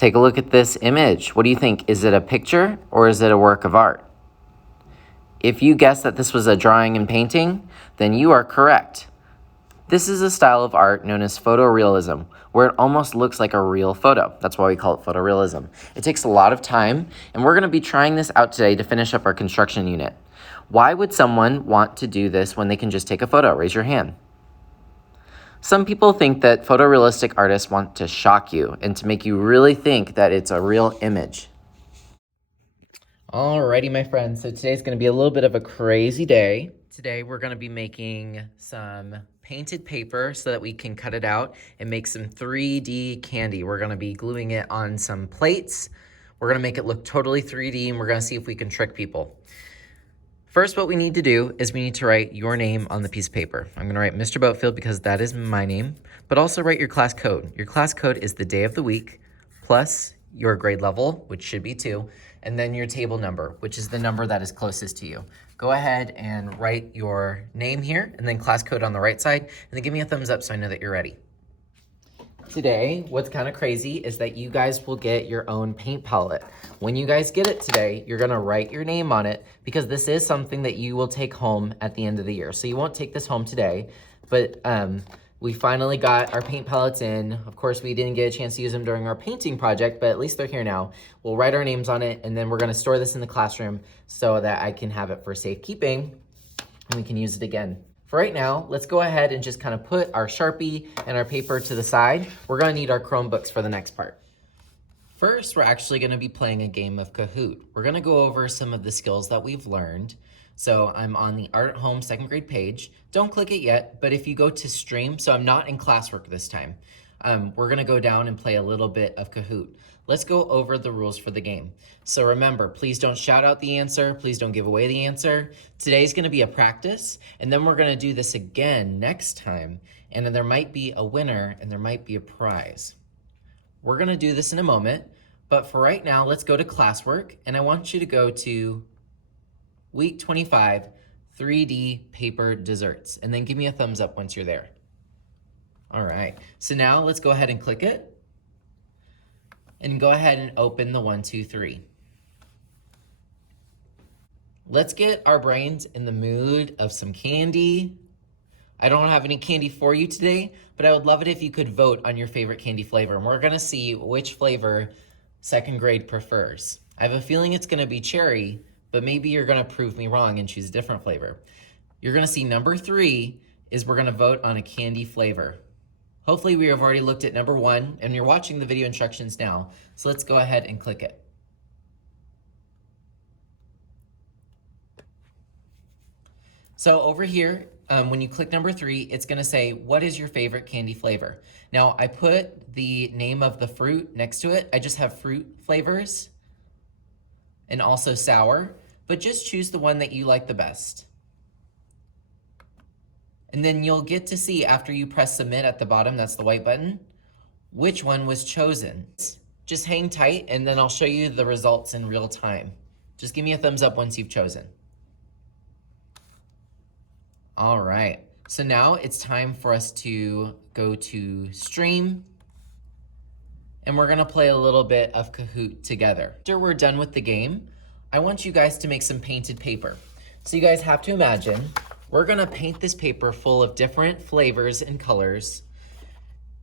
Take a look at this image. What do you think? Is it a picture or is it a work of art? If you guessed that this was a drawing and painting, then you are correct. This is a style of art known as photorealism, where it almost looks like a real photo. That's why we call it photorealism. It takes a lot of time, and we're going to be trying this out today to finish up our construction unit. Why would someone want to do this when they can just take a photo? Raise your hand. Some people think that photorealistic artists want to shock you and to make you really think that it's a real image. Alrighty, my friends, so today's going to be a little bit of a crazy day. Today we're going to be making some painted paper so that we can cut it out and make some 3D candy. We're going to be gluing it on some plates. We're going to make it look totally 3D, and we're going to see if we can trick people. First, what we need to do is we need to write your name on the piece of paper. I'm going to write Mr. Boatfield because that is my name, but also write your class code. Your class code is the day of the week, plus your grade level, which should be 2, and then your table number, which is the number that is closest to you. Go ahead and write your name here, and then class code on the right side, and then give me a thumbs up so I know that you're ready. Today, what's kind of crazy is that you guys will get your own paint palette. When you guys get it today, you're gonna write your name on it because this is something that you will take home at the end of the year. So you won't take this home today, but we finally got our paint palettes in. Of course, we didn't get a chance to use them during our painting project, but at least they're here now. We'll write our names on it, and then we're gonna store this in the classroom so that I can have it for safekeeping, and we can use it again. For right now, let's go ahead and just kind of put our Sharpie and our paper to the side. We're gonna need our Chromebooks for the next part. First, we're actually gonna be playing a game of Kahoot. We're gonna go over some of the skills that we've learned. So I'm on the Art at Home 2nd grade page. Don't click it yet, but if you go to stream, so I'm not in Classwork this time. We're gonna go down and play a little bit of Kahoot. Let's go over the rules for the game. So remember, please don't shout out the answer. Please don't give away the answer. Today's gonna be a practice, and then we're gonna do this again next time, and then there might be a winner and there might be a prize. We're gonna do this in a moment, but for right now, let's go to Classwork, and I want you to go to Week 25, 3D Paper Desserts, and then give me a thumbs up once you're there. All right, so now let's go ahead and click it, and go ahead and open the 1, 2, 3. Let's get our brains in the mood of some candy. I don't have any candy for you today, but I would love it if you could vote on your favorite candy flavor. And we're gonna see which flavor 2nd grade prefers. I have a feeling it's gonna be cherry, but maybe you're gonna prove me wrong and choose a different flavor. You're gonna see number 3 is we're gonna vote on a candy flavor. Hopefully we have already looked at number 1, and you're watching the video instructions now. So let's go ahead and click it. So over here, when you click number 3, it's gonna say, what is your favorite candy flavor? Now I put the name of the fruit next to it. I just have fruit flavors and also sour, but just choose the one that you like the best. And then you'll get to see after you press submit at the bottom, that's the white button, which one was chosen. Just hang tight, and then I'll show you the results in real time. Just give me a thumbs up once you've chosen. All right, so now it's time for us to go to stream, and we're gonna play a little bit of Kahoot together. After we're done with the game, I want you guys to make some painted paper. So you guys have to imagine, we're gonna paint this paper full of different flavors and colors.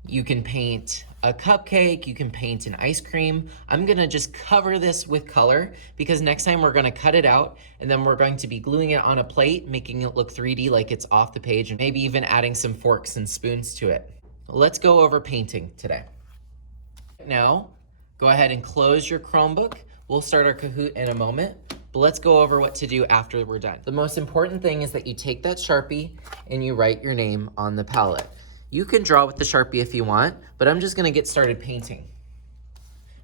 You can paint a cupcake, you can paint an ice cream. I'm gonna just cover this with color because next time we're gonna cut it out, and then we're going to be gluing it on a plate, making it look 3D like it's off the page, and maybe even adding some forks and spoons to it. Let's go over painting today. Now, go ahead and close your Chromebook. We'll start our Kahoot in a moment. But let's go over what to do after we're done. The most important thing is that you take that Sharpie and you write your name on the palette. You can draw with the Sharpie if you want, but I'm just gonna get started painting.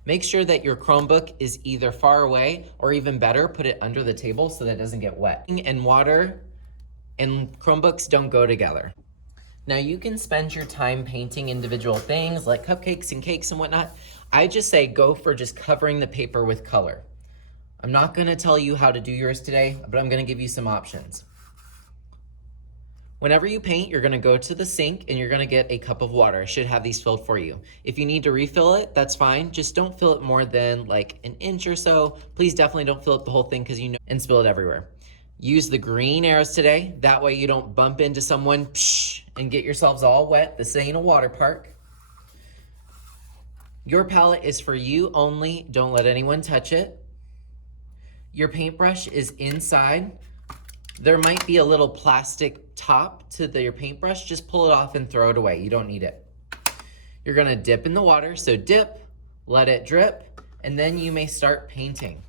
Make sure that your Chromebook is either far away, or even better, put it under the table so that it doesn't get wet. And water and Chromebooks don't go together. Now you can spend your time painting individual things like cupcakes and cakes and whatnot. I just say go for just covering the paper with color. I'm not gonna tell you how to do yours today, but I'm gonna give you some options. Whenever you paint, you're gonna go to the sink and you're gonna get a cup of water. I should have these filled for you. If you need to refill it, that's fine. Just don't fill it more than like an inch or so. Please definitely don't fill up the whole thing because and spill it everywhere. Use the green arrows today. That way you don't bump into someone and get yourselves all wet. This ain't a water park. Your palette is for you only. Don't let anyone touch it. Your paintbrush is inside. There might be a little plastic top to your paintbrush. Just pull it off and throw it away. You don't need it. You're gonna dip in the water. So dip, let it drip, and then you may start painting.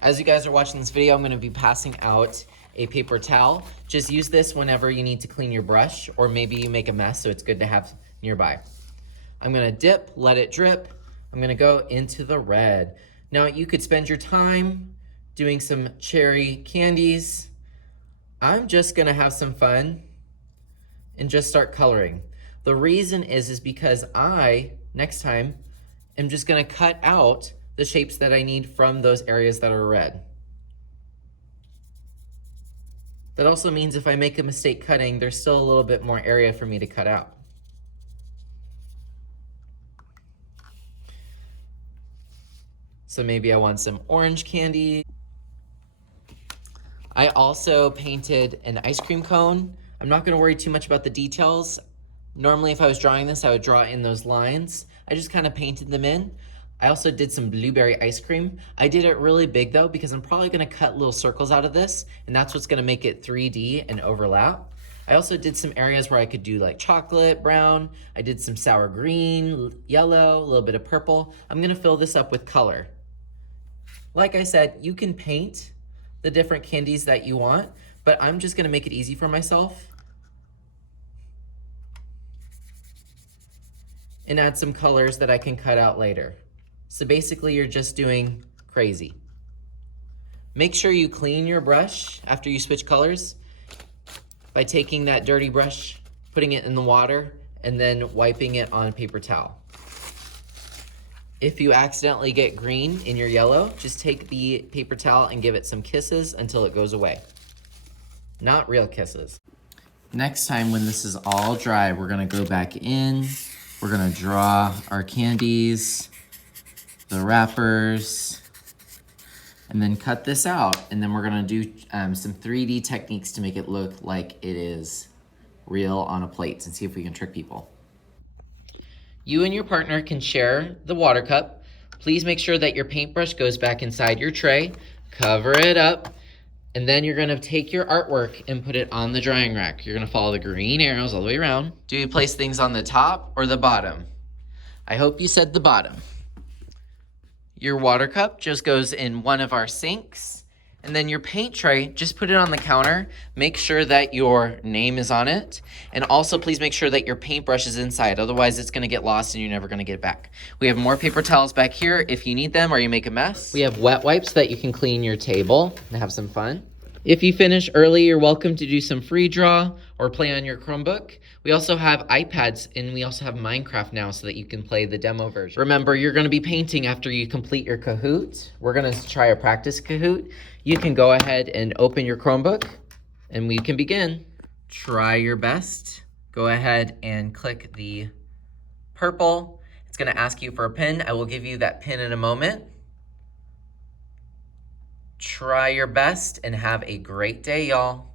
As you guys are watching this video, I'm gonna be passing out a paper towel. Just use this whenever you need to clean your brush, or maybe you make a mess, so it's good to have nearby. I'm gonna dip, let it drip. I'm gonna go into the red. Now you could spend your time doing some cherry candies. I'm just gonna have some fun and just start coloring. The reason is because next time, am just gonna cut out the shapes that I need from those areas that are red. That also means if I make a mistake cutting, there's still a little bit more area for me to cut out. So maybe I want some orange candy. I also painted an ice cream cone. I'm not gonna worry too much about the details. Normally if I was drawing this, I would draw in those lines. I just kind of painted them in. I also did some blueberry ice cream. I did it really big though, because I'm probably gonna cut little circles out of this, and that's what's gonna make it 3D and overlap. I also did some areas where I could do like chocolate, brown. I did some sour green, yellow, a little bit of purple. I'm gonna fill this up with color. Like I said, you can paint the different candies that you want, but I'm just gonna make it easy for myself and add some colors that I can cut out later. So basically you're just doing crazy. Make sure you clean your brush after you switch colors by taking that dirty brush, putting it in the water, and then wiping it on a paper towel. If you accidentally get green in your yellow, just take the paper towel and give it some kisses until it goes away. Not real kisses. Next time when this is all dry, we're gonna go back in, we're gonna draw our candies, the wrappers, and then cut this out. And then we're gonna do some 3D techniques to make it look like it is real on a plate and see if we can trick people. You and your partner can share the water cup. Please make sure that your paintbrush goes back inside your tray, cover it up, and then you're gonna take your artwork and put it on the drying rack. You're gonna follow the green arrows all the way around. Do you place things on the top or the bottom? I hope you said the bottom. Your water cup just goes in one of our sinks. And then your paint tray, just put it on the counter. Make sure that your name is on it. And also please make sure that your paintbrush is inside. Otherwise it's gonna get lost and you're never gonna get it back. We have more paper towels back here if you need them or you make a mess. We have wet wipes that you can clean your table and have some fun. If you finish early, you're welcome to do some free draw or play on your Chromebook. We also have iPads and we also have Minecraft now so that you can play the demo version. Remember, you're gonna be painting after you complete your Kahoot. We're gonna try a practice Kahoot. You can go ahead and open your Chromebook and we can begin. Try your best. Go ahead and click the purple. It's gonna ask you for a pin. I will give you that pin in a moment. Try your best and have a great day, y'all.